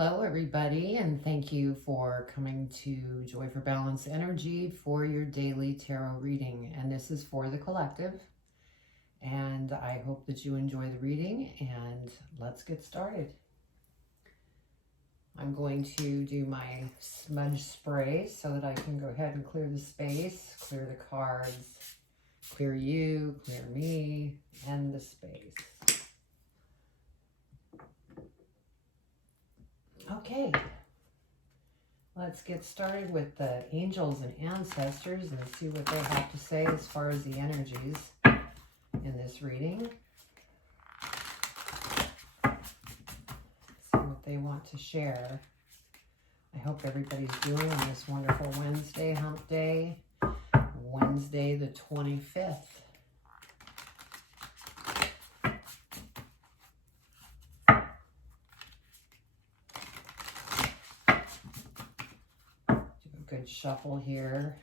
Hello, everybody, and thank you for coming to Joy for Balance Energy for your daily tarot reading. And this is for the collective. And I hope that you enjoy the reading, and let's get started. I'm going to do my smudge spray so that I can go ahead and clear the space, clear the cards, clear you, clear me, and the space. Okay, let's get started with the angels and ancestors and see what they have to say as far as the energies in this reading. See what they want to share. I hope everybody's doing on this wonderful Wednesday, hump day, Wednesday the 25th. Good shuffle here.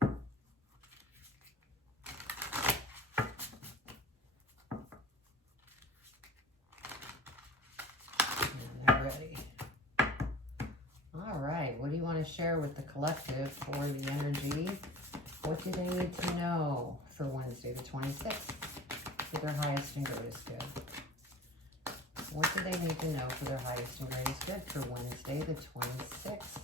And they're ready. All right, what do you want to share with the collective for the energy? What do they need to know for Wednesday the 26th for their highest and greatest good? What do they need to know for their highest and greatest good for Wednesday the 26th?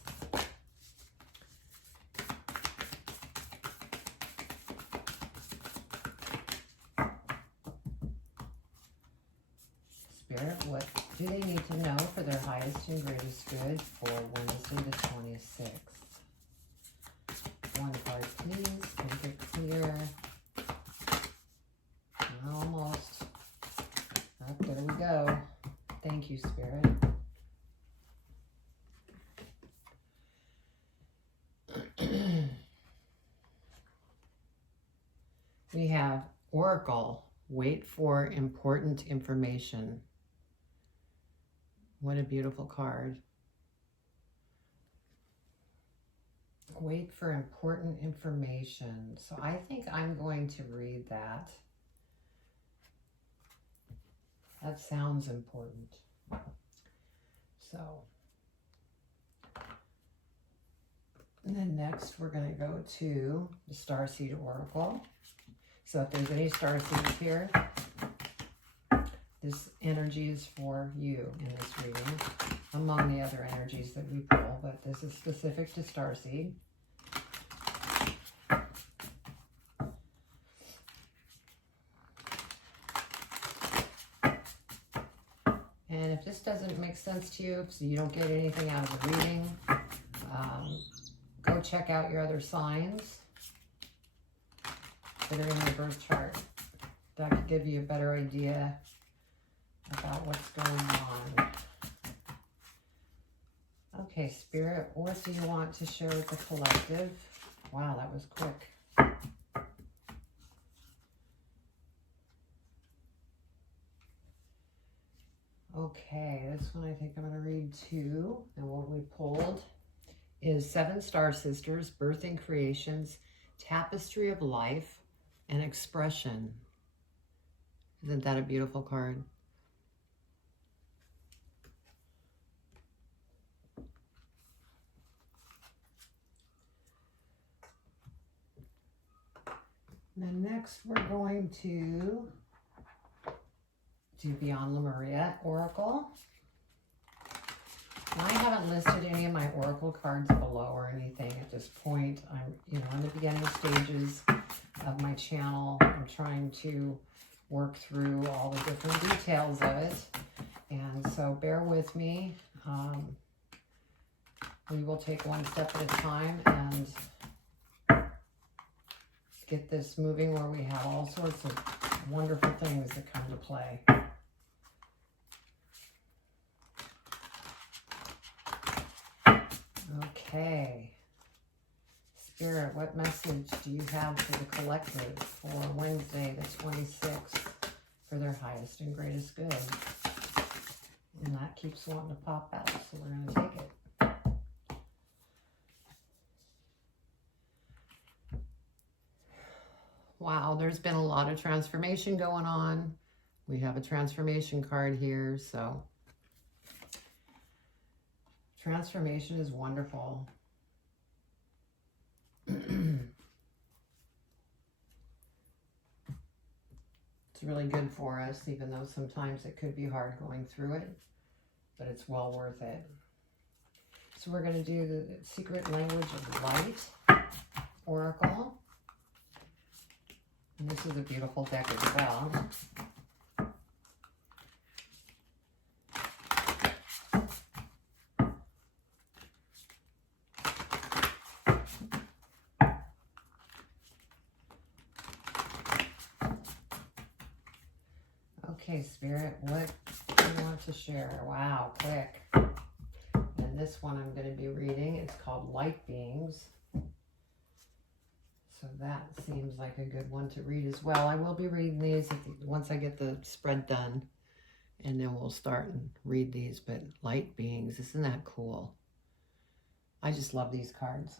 Spirit, what do they need to know for their highest and greatest good for Wednesday the 26th? One card, please. Make it clear. Almost. Oh, there we go. Thank you, Spirit. We have Oracle. Wait for important information. What a beautiful card. Wait for important information. So I think I'm going to read that. That sounds important. So, and then next we're going to go to the Starseed Oracle. So if there's any Starseeds here, this energy is for you in this reading, among the other energies that we pull, but this is specific to Starseed. And if this doesn't make sense to you, so you don't get anything out of the reading, go check out your other signs that are in your birth chart. That could give you a better idea about what's going on. Okay, Spirit, what do you want to share with the collective? Wow, that was quick. Okay, this one I think I'm going to read too. And what we pulled is Seven Star Sisters, Birthing Creations, Tapestry of Life, and Expression. Isn't that a beautiful card? And then next we're going to do Beyond Lemuria Oracle. And I haven't listed any of my Oracle cards below or anything at this point. I'm, in the beginning stages of my channel. I'm trying to work through all the different details of it. And so bear with me. We will take one step at a time and get this moving where we have all sorts of wonderful things that come to play. Okay. Spirit, what message do you have for the collective for Wednesday the 26th for their highest and greatest good? And that keeps wanting to pop out, so we're going to take it. Wow, there's been a lot of transformation going on We have a transformation card here, so transformation is wonderful. It's really good for us, even though sometimes it could be hard going through it, but it's well worth it. So we're going to do the Secret Language of Light Oracle. And this is a beautiful deck as well. Okay, Spirit, what do you want to share? Wow, quick. And this one I'm going to be reading. It's called Light Beings. So that seems like a good one to read as well. I will be reading these once I get the spread done. And then we'll start and read these. But Light Beings, isn't that cool? I just love these cards.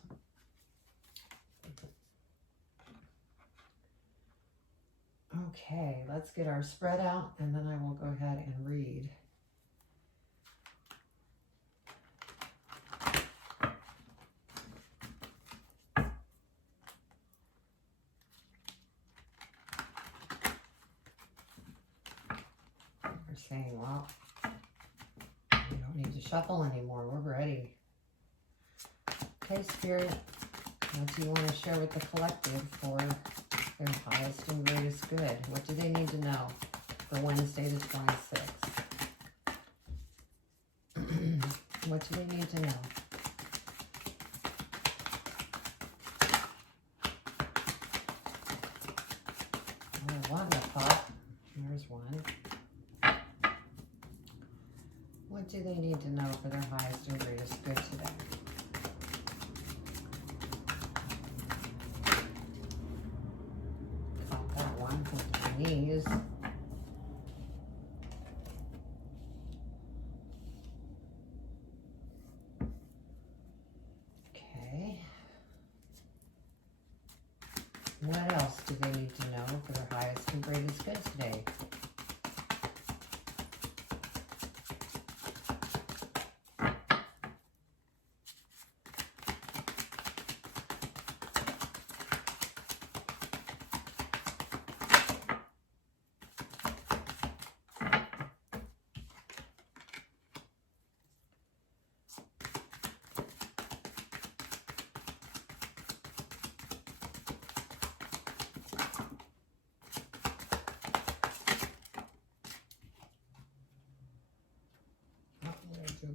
Okay, let's get our spread out, and then I will go ahead and read. We're saying, well, we don't need to shuffle anymore. We're ready. Okay, Spirit, what do you want to share with the collective for their highest and greatest good? What do they need to know for Wednesday the 26th? What do they need to know? Oh, one to pop. There's one. What do they need to know for their highest and greatest good today? Knees. Okay. What else do they need to know for their highest and greatest good today?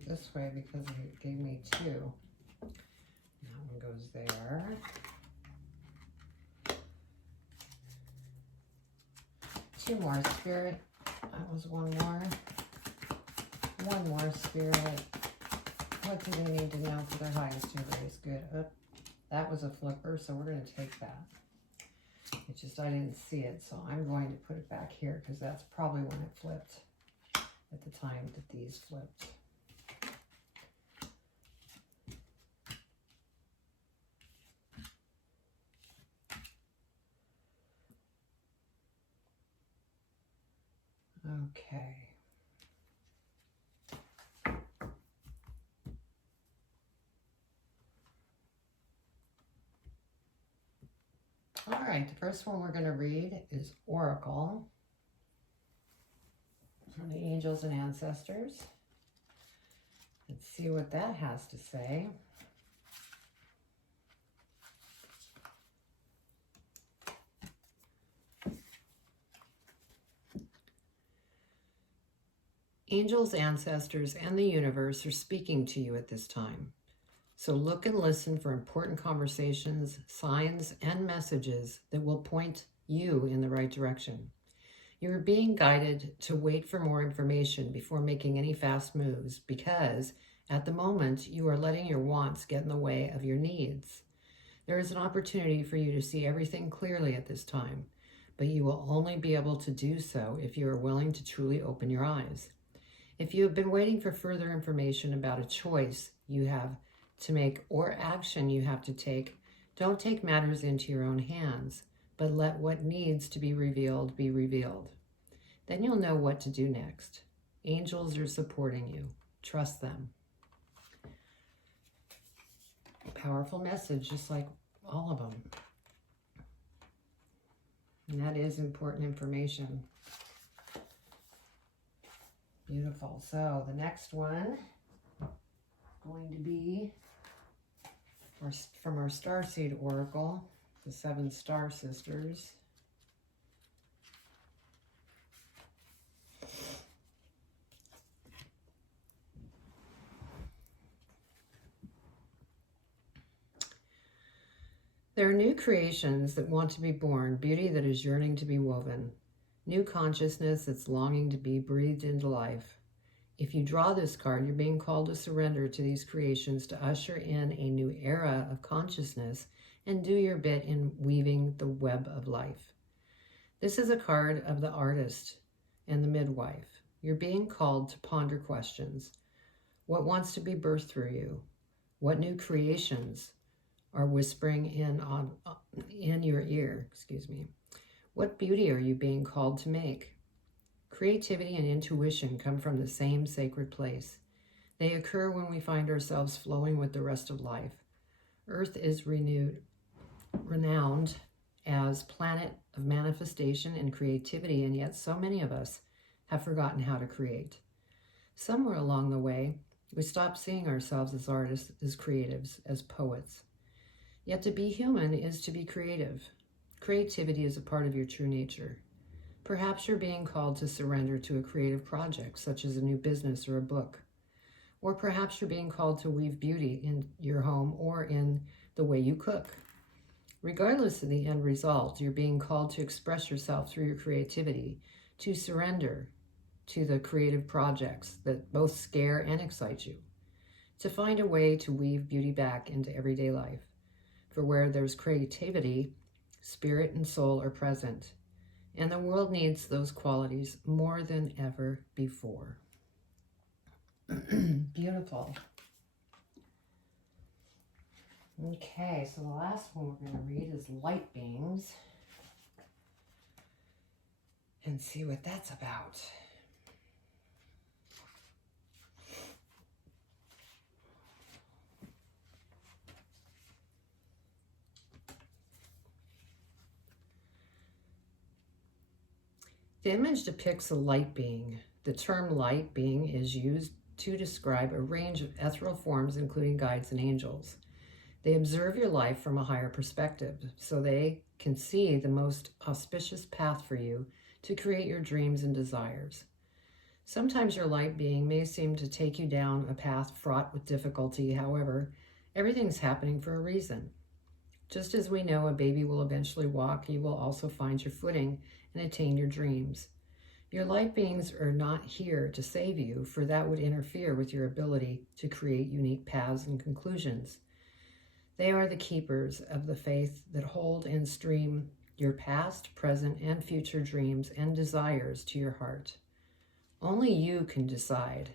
This way because it gave me two. That one goes there. Two more, Spirit. That was one more. One more, Spirit. What do they need to know for their highest and greatest good? Oh, that was a flipper, so we're going to take that. It's just I didn't see it, so I'm going to put it back here because that's probably when it flipped at the time that these flipped. Okay. All right, the first one we're going to read is Oracle from the Angels and Ancestors. Let's see what that has to say. Angels, ancestors, and the universe are speaking to you at this time. So look and listen for important conversations, signs, and messages that will point you in the right direction. You are being guided to wait for more information before making any fast moves because at the moment you are letting your wants get in the way of your needs. There is an opportunity for you to see everything clearly at this time, but you will only be able to do so if you are willing to truly open your eyes. If you have been waiting for further information about a choice you have to make or action you have to take, don't take matters into your own hands, but let what needs to be revealed be revealed. Then you'll know what to do next. Angels are supporting you. Trust them. Powerful message, just like all of them. And that is important information. Beautiful. So the next one is going to be from our Starseed Oracle, the 7 Star Sisters. There are new creations that want to be born, beauty that is yearning to be woven, new consciousness that's longing to be breathed into life. If you draw this card, you're being called to surrender to these creations to usher in a new era of consciousness and do your bit in weaving the web of life. This is a card of the artist and the midwife. You're being called to ponder questions. What wants to be birthed through you? What new creations are whispering in your ear? What beauty are you being called to make? Creativity and intuition come from the same sacred place. They occur when we find ourselves flowing with the rest of life. Earth is renowned as planet of manifestation and creativity, and yet so many of us have forgotten how to create. Somewhere along the way, we stopped seeing ourselves as artists, as creatives, as poets. Yet to be human is to be creative. Creativity is a part of your true nature. Perhaps you're being called to surrender to a creative project, such as a new business or a book. Or perhaps you're being called to weave beauty in your home or in the way you cook. Regardless of the end result, you're being called to express yourself through your creativity, to surrender to the creative projects that both scare and excite you, to find a way to weave beauty back into everyday life. For where there's creativity, spirit and soul are present. And the world needs those qualities more than ever before. Beautiful. Okay, so the last one we're going to read is Light Beings. And see what that's about. The image depicts a light being. The term light being is used to describe a range of ethereal forms, including guides and angels. They observe your life from a higher perspective, so they can see the most auspicious path for you to create your dreams and desires. Sometimes your light being may seem to take you down a path fraught with difficulty. However, everything's happening for a reason. Just as we know a baby will eventually walk, you will also find your footing and attain your dreams. Your light beings are not here to save you, for that would interfere with your ability to create unique paths and conclusions. They are the keepers of the faith that hold and stream your past, present, and future dreams and desires to your heart. Only you can decide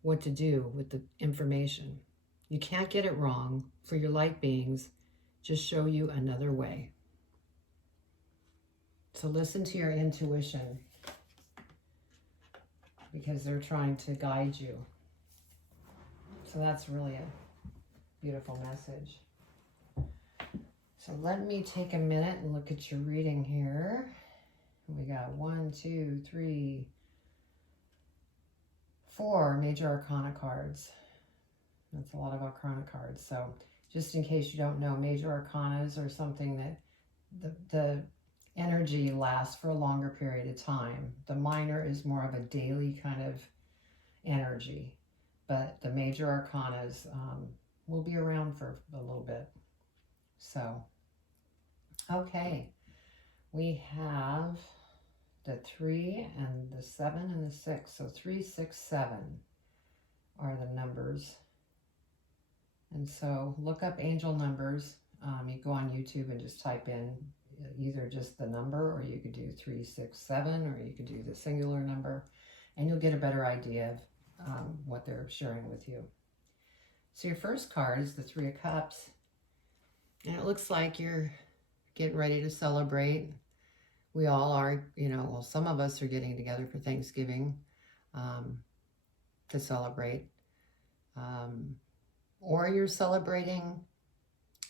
what to do with the information. You can't get it wrong, for your light beings just show you another way. So listen to your intuition, because they're trying to guide you. So that's really a beautiful message. So let me take a minute and look at your reading here. We got 1, 2, 3, 4 major arcana cards. That's a lot of arcana cards. So just in case you don't know, major arcanas are something that the energy lasts for a longer period of time. The minor is more of a daily kind of energy, but the major arcanas will be around for a little bit. So, okay, we have the 3 and the 7 and the 6. So 3, 6, 7 are the numbers. And so look up angel numbers. You go on YouTube and just type in either just the number, or you could do 3, 6, 7, or you could do the singular number, and you'll get a better idea of what they're sharing with you. So your first card is the 3 of Cups, and it looks like you're getting ready to celebrate We all are, well, some of us are getting together for Thanksgiving to celebrate. Or you're celebrating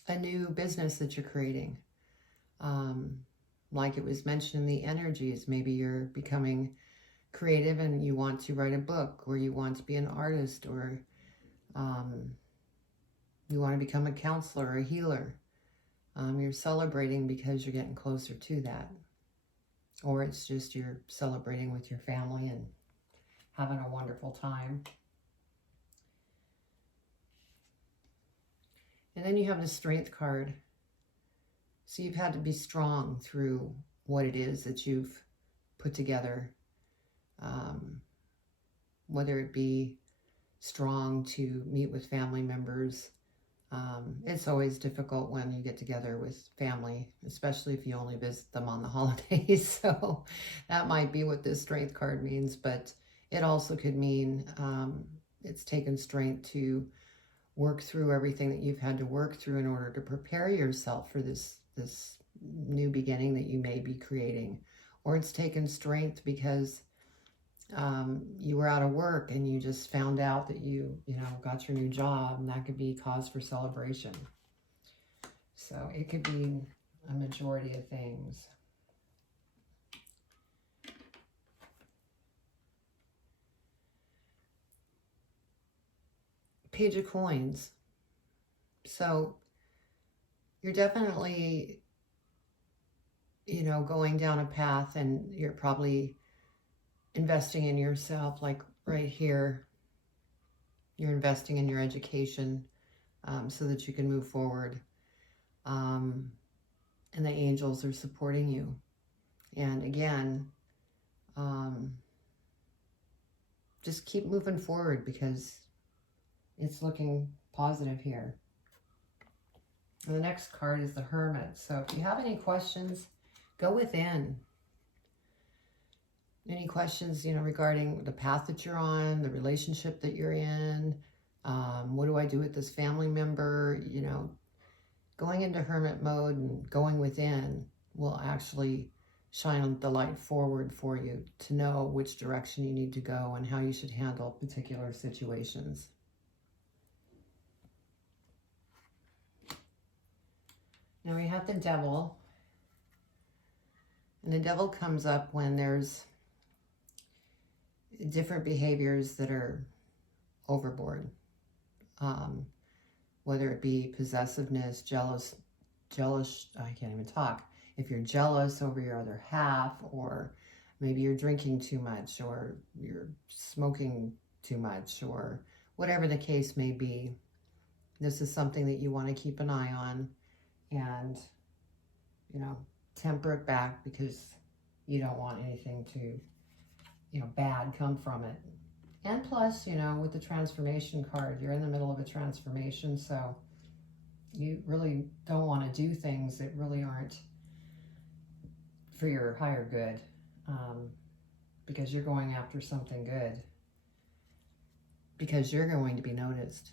a new business that you're creating. Like it was mentioned in the energies, maybe you're becoming creative and you want to write a book, or you want to be an artist, or you want to become a counselor or a healer. You're celebrating because you're getting closer to that. Or it's just you're celebrating with your family and having a wonderful time. And then you have the Strength card. So you've had to be strong through what it is that you've put together. Whether it be strong to meet with family members. It's always difficult when you get together with family, especially if you only visit them on the holidays. So that might be what this Strength card means, but it also could mean it's taken strength to work through everything that you've had to work through in order to prepare yourself for this new beginning that you may be creating. Or it's taken strength because you were out of work and you just found out that you got your new job, and that could be cause for celebration. So it could be a majority of things. Page of Coins. So you're definitely, going down a path, and you're probably investing in yourself, like right here. You're investing in your education so that you can move forward. And the angels are supporting you. And again, just keep moving forward because it's looking positive here. And the next card is the Hermit. So if you have any questions, go within. Any questions, regarding the path that you're on, the relationship that you're in, what do I do with this family member, going into hermit mode and going within will actually shine the light forward for you to know which direction you need to go and how you should handle particular situations. Now we have the Devil. And the Devil comes up when there's different behaviors that are overboard. Whether it be possessiveness, jealous, I can't even talk. If you're jealous over your other half, or maybe you're drinking too much, or you're smoking too much, or whatever the case may be, this is something that you want to keep an eye on and, temper it back, because you don't want anything to, bad come from it. And plus, with the transformation card, you're in the middle of a transformation, so you really don't want to do things that really aren't for your higher good, because you're going after something good, because you're going to be noticed.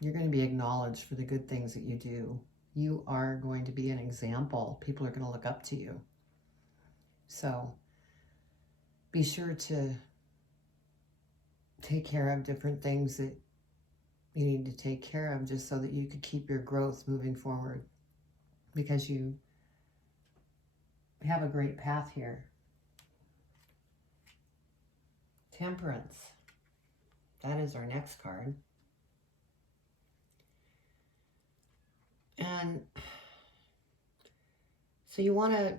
You're going to be acknowledged for the good things that you do. You are going to be an example. People are going to look up to you. So be sure to take care of different things that you need to take care of, just so that you could keep your growth moving forward, because you have a great path here. Temperance. That is our next card. And so you want to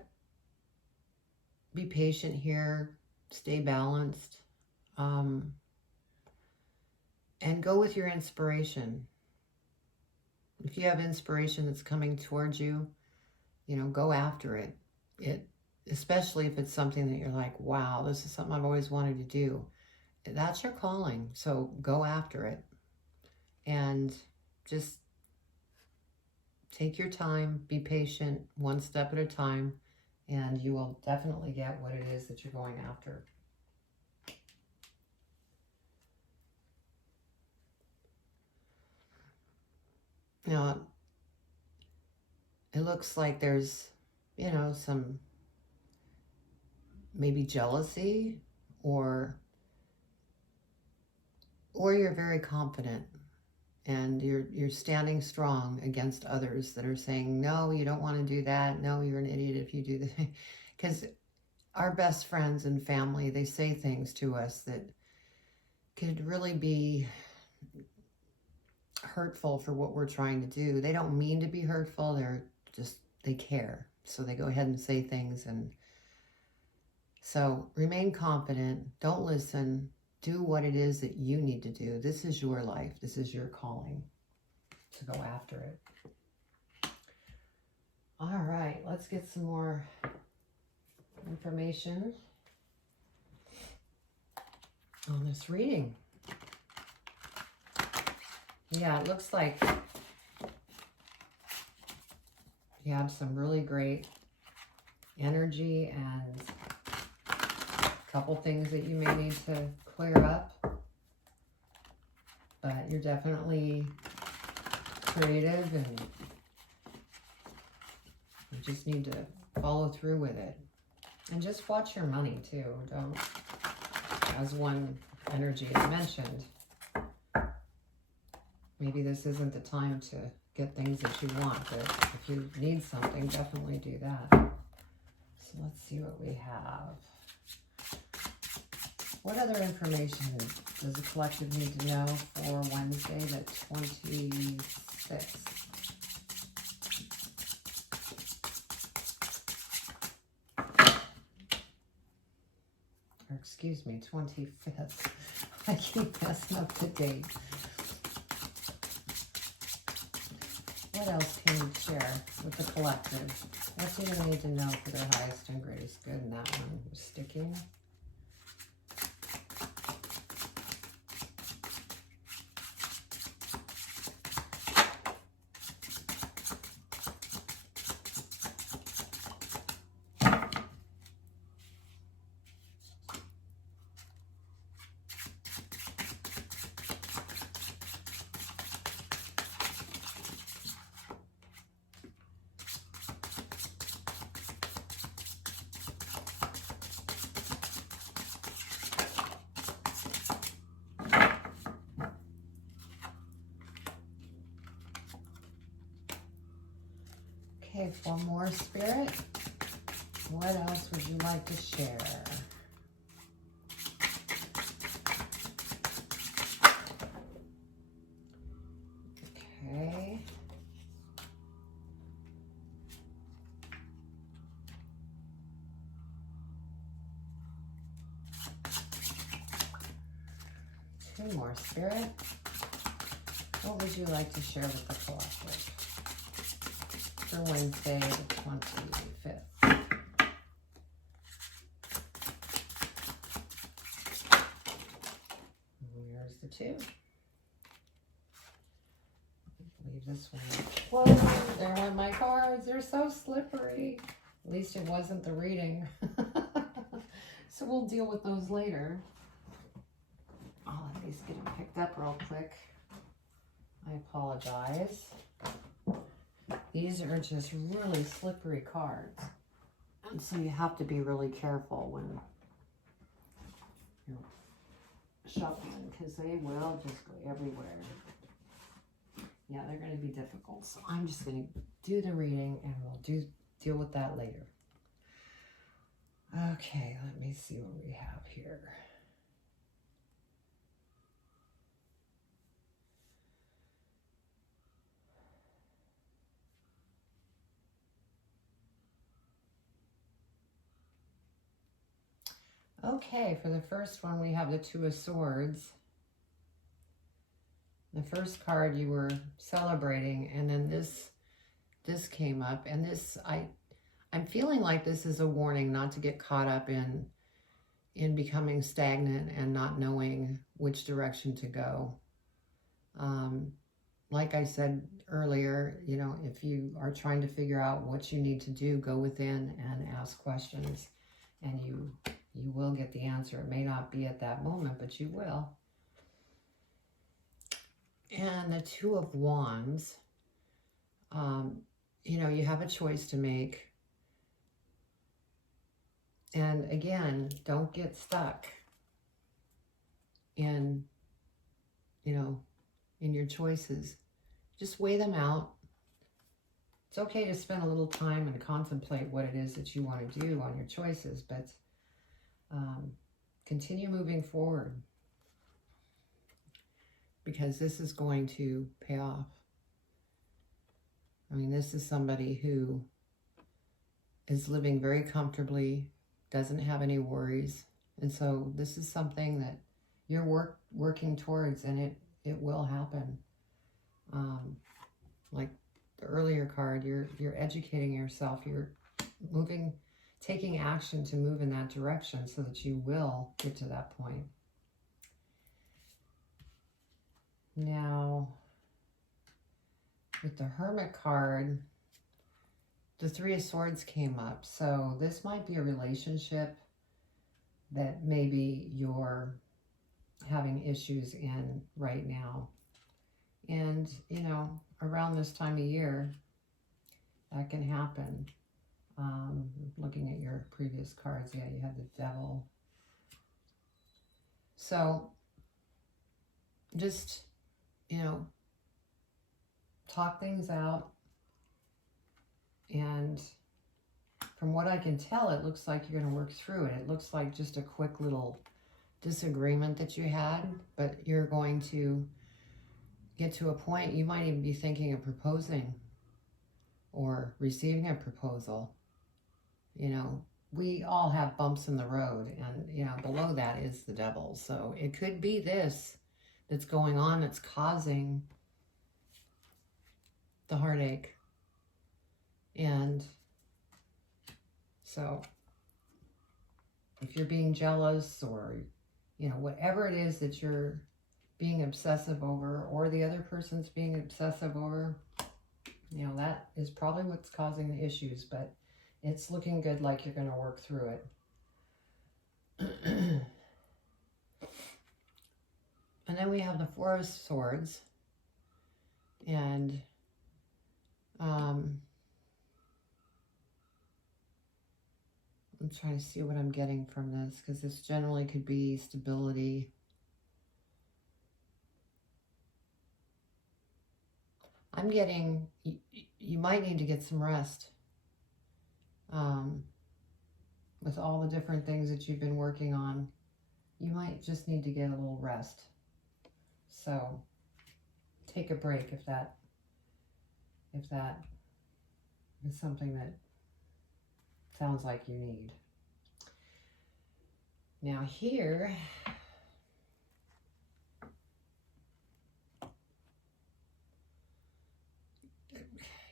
be patient here, stay balanced, and go with your inspiration. If you have inspiration that's coming towards you, go after it. Especially if it's something that you're like, wow, this is something I've always wanted to do. That's your calling. So go after it. And just take your time, be patient, one step at a time, and you will definitely get what it is that you're going after. Now, it looks like there's, some maybe jealousy, or you're very confident and you're standing strong against others that are saying, no, you don't want to do that. No, you're an idiot if you do that. Because our best friends and family, they say things to us that could really be hurtful for what we're trying to do. They don't mean to be hurtful. They care. So they go ahead and say things. And so remain confident. Don't listen. Do what it is that you need to do. This is your life. This is your calling. So go after it. All right, let's get some more information on this reading. Yeah, it looks like you have some really great energy and a couple things that you may need to clear up. But you're definitely creative and you just need to follow through with it. And just watch your money too. Don't, as one energy I mentioned, maybe this isn't the time to get things that you want, but if you need something, definitely do that. So let's see what we have. What other information does the collective need to know for Wednesday the 26th? Or excuse me, 25th. I keep messing up the date. What else can you share with the collective? What do they need to know for their highest and greatest good? And that one was sticking. Okay, for more spirit, what else would you like to share? Okay. Two more spirit. What would you like to share with the collective for Wednesday the 25th? Here's the two. Leave this one. Whoa, there went my cards. They're so slippery. At least it wasn't the reading. So we'll deal with those later. I'll at least get them picked up real quick. I apologize. These are just really slippery cards. And so you have to be really careful when you're shuffling because they will just go everywhere. Yeah, they're going to be difficult. So I'm just going to do the reading and we'll deal with that later. Okay, let me see what we have here. Okay, for the first one, we have the Two of Swords. The first card you were celebrating, and then this came up, and this, I'm feeling like this is a warning not to get caught up in becoming stagnant and not knowing which direction to go. Like I said earlier, you know, if you are trying to figure out what you need to do, go within and ask questions, and you will get the answer. It may not be at that moment, but you will. And the Two of Wands, you know, you have a choice to make. And again, don't get stuck in, you know, in your choices. Just weigh them out. It's okay to spend a little time and contemplate what it is that you want to do on your choices, but continue moving forward, because this is going to pay off. I mean, this is somebody who is living very comfortably, doesn't have any worries. And so this is something that you're working towards, and it will happen. Like the earlier card, you're educating yourself, you're taking action to move in that direction so that you will get to that point. Now, with the Hermit card, the Three of Swords came up. So this might be a relationship that maybe you're having issues in right now. And, you know, around this time of year, that can happen. Looking at your previous cards, yeah, you had the Devil. So just, you know, talk things out. And from what I can tell, it looks like you're going to work through it. It looks like just a quick little disagreement that you had, but you're going to get to a point, you might even be thinking of proposing or receiving a proposal. You know, we all have bumps in the road, and, you know, below that is the Devil. So it could be this that's going on that's causing the heartache. And so if you're being jealous, or, you know, whatever it is that you're being obsessive over, or the other person's being obsessive over, you know, that is probably what's causing the issues, but it's looking good, like you're going to work through it. And then we have the Four of Swords, and I'm trying to see what I'm getting from this, because this generally could be stability. I'm getting, you might need to get some rest. With all the different things that you've been working on, you might just need to get a little rest. So take a break if that is something that sounds like you need. Now here,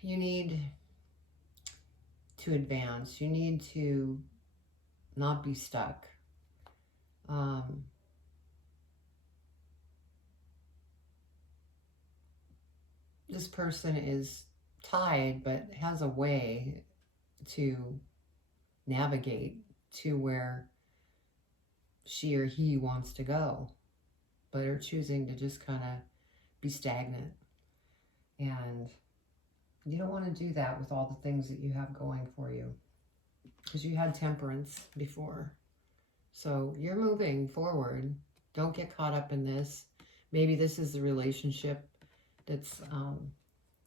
you need to advance. You need to not be stuck. This person is tied, but has a way to navigate to where she or he wants to go, but are choosing to just kind of be stagnant. And you don't want to do that with all the things that you have going for you, because you had Temperance before. So you're moving forward. Don't get caught up in this. Maybe this is the relationship that's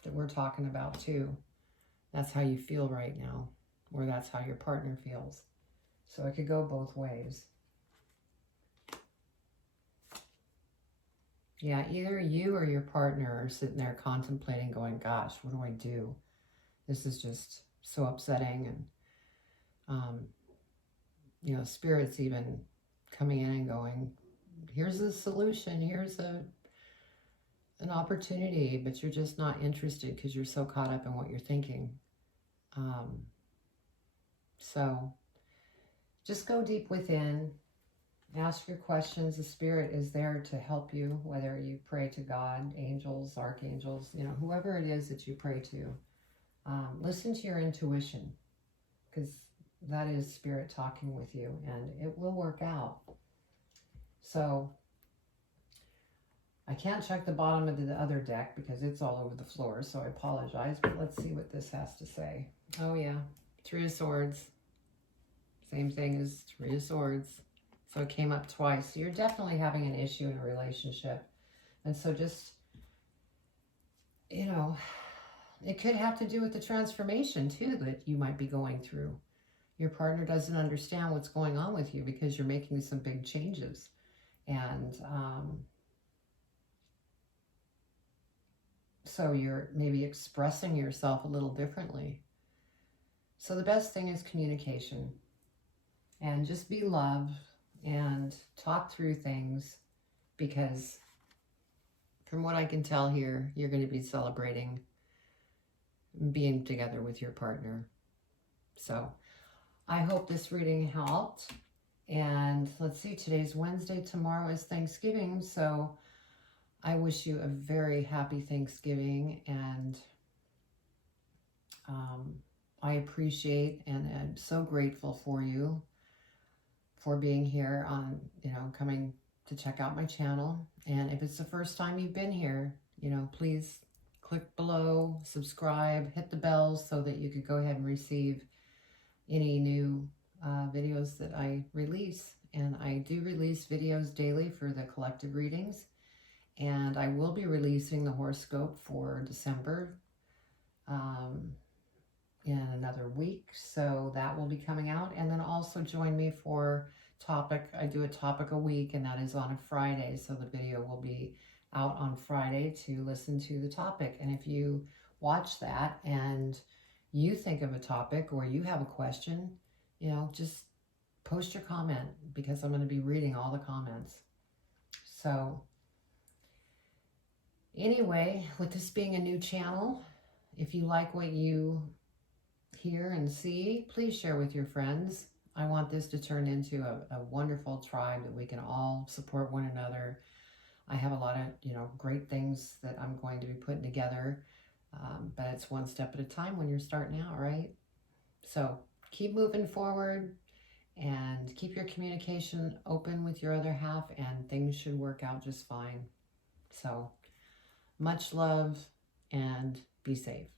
that we're talking about too. That's how you feel right now, or that's how your partner feels. So it could go both ways. Yeah, either you or your partner are sitting there contemplating, going, gosh, what do I do? This is just so upsetting. And, you know, Spirit's even coming in and going, here's a solution, here's an opportunity, but you're just not interested because you're so caught up in what you're thinking. So just go deep within, ask your questions. The Spirit is there to help you, whether you pray to God, angels, archangels, you know, whoever it is that you pray to. Listen to your intuition, because that is Spirit talking with you, and it will work out. So I can't check the bottom of the other deck because it's all over the floor, so I apologize, but let's see what this has to say. Oh yeah, Three of Swords. Same thing as Three of Swords. So it came up twice. So you're definitely having an issue in a relationship. And so just, you know, it could have to do with the transformation too that you might be going through. Your partner doesn't understand what's going on with you because you're making some big changes. And so you're maybe expressing yourself a little differently. So the best thing is communication. And just be love and talk through things, because from what I can tell here, you're going to be celebrating being together with your partner. So I hope this reading helped. And let's see, today's Wednesday, tomorrow is Thanksgiving. So I wish you a very happy Thanksgiving, and I appreciate and am so grateful for you for being here on, coming to check out my channel. And if it's the first time you've been here, please click below, subscribe, hit the bells so that you could go ahead and receive any new videos that I release. And I do release videos daily for the collective readings. And I will be releasing the horoscope for December in another week. So that will be coming out. And then also join me for topic. I do a topic a week, and that is on a Friday. So the video will be out on Friday to listen to the topic. And if you watch that and you think of a topic or you have a question, just post your comment, because I'm going to be reading all the comments. So anyway, with this being a new channel, if you like what you hear and see, please share with your friends. I want this to turn into a wonderful tribe that we can all support one another. I have a lot of, great things that I'm going to be putting together, but it's one step at a time when you're starting out, right? So keep moving forward and keep your communication open with your other half, and things should work out just fine. So much love and be safe.